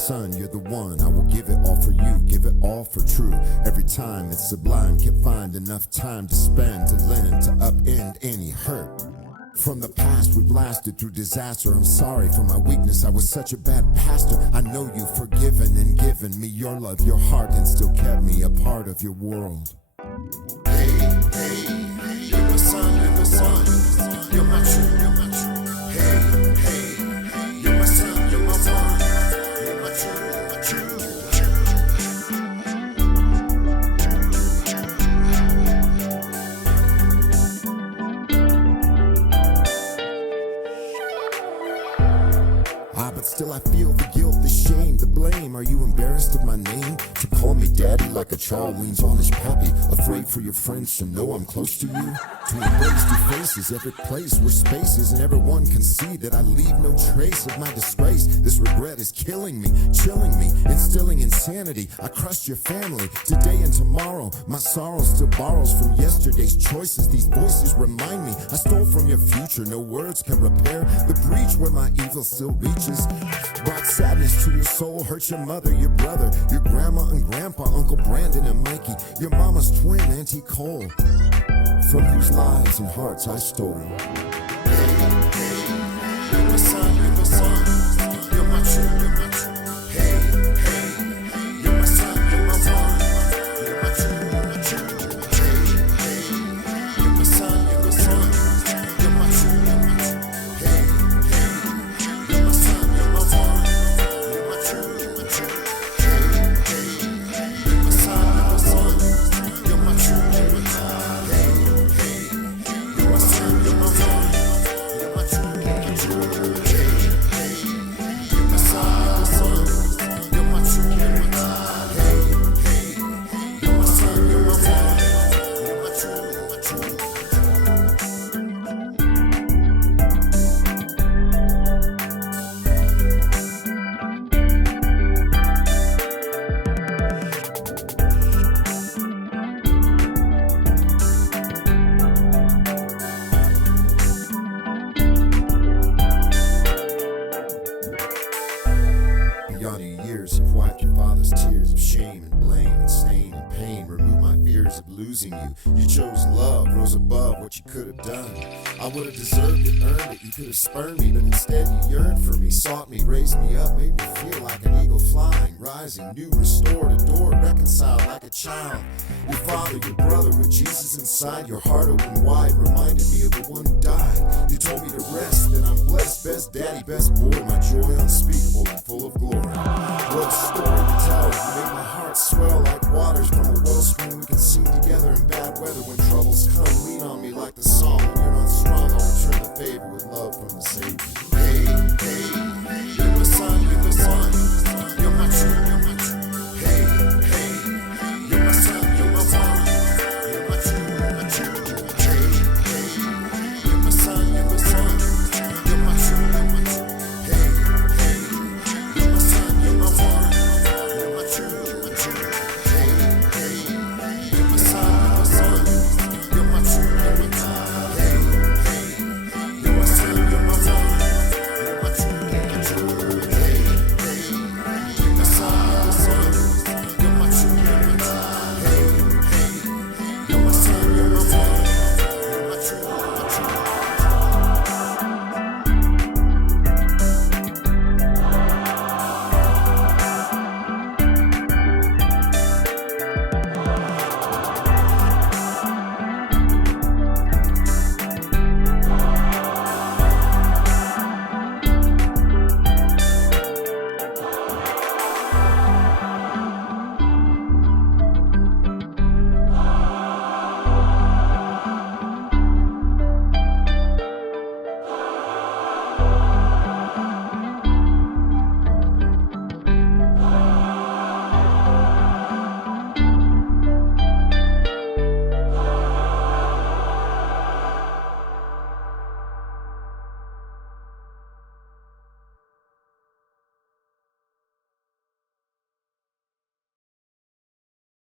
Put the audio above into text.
son, you're the one. I will give it all for you, give it all for true. Every time it's sublime, can't find enough time to spend, to lend, to upend any hurt. From the past we blasted through disaster. I'm sorry for my weakness, I was such a bad pastor. I know you've forgiven and given me your love, your heart, and still kept me a part of your world. Hey, hey, you're my son, you're my son. You're my true, you're my true. Hey, hey, you're my son, you're my one. You're my true, you're my true. But still I feel the guilt, the shame, the blame. Are you embarrassed of my name? To call me daddy like a child leans on his pappy. Afraid for your friends to know I'm close to you? To embrace two faces, every place where spaces, and everyone can see that I leave no trace of my disgrace. This regret is killing me, chilling me, instilling insanity. I crushed your family, today and tomorrow. My sorrow still borrows from yesterday's choices. These voices remind me I stole from your future. No words can repair the breach where my evil still reaches. Brought sadness to your soul, hurt your mother, your brother, your grandma and grandpa, Uncle Brandon and Mikey, your mama's twin, Auntie Cole, from whose lives and hearts I stole. Hey, hey, you're my son, you're my son. You're my true, you're my true. Hey, hey, you're my son, you're my one. You're my true, you're my true. Hey, hey, you're my son, you're my son. You're my true, you're my true. Hey, hey, you're my son, you're my one. You're my true, you're my true. Hey, hey, you're my son, you're my son. You're my true, you're my true. Hey, hey, you're my son, you're my one. You're my true, you're my true. Hey, hey, you're my son, you're my son. You're my true, you're my true. Hey, hey, you're my son, you're my one. You're my true, you're my true. Beyond your years, you've wiped your father's tears of shame and blame and stain and pain. Remove my fears of losing you. You chose love, rose above what you could have done. I would have deserved it, earned it. You could have spurned me, but instead you yearned for me, sought me, raised me up, made me feel like an eagle flying, rising, new, restored, adored, reconciled like a child. Your father, your brother, with Jesus inside, your heart open wide, reminded me of the one who died. You told me to rest, that I'm blessed, best daddy, best boy, my joy unspeakable and full of glory.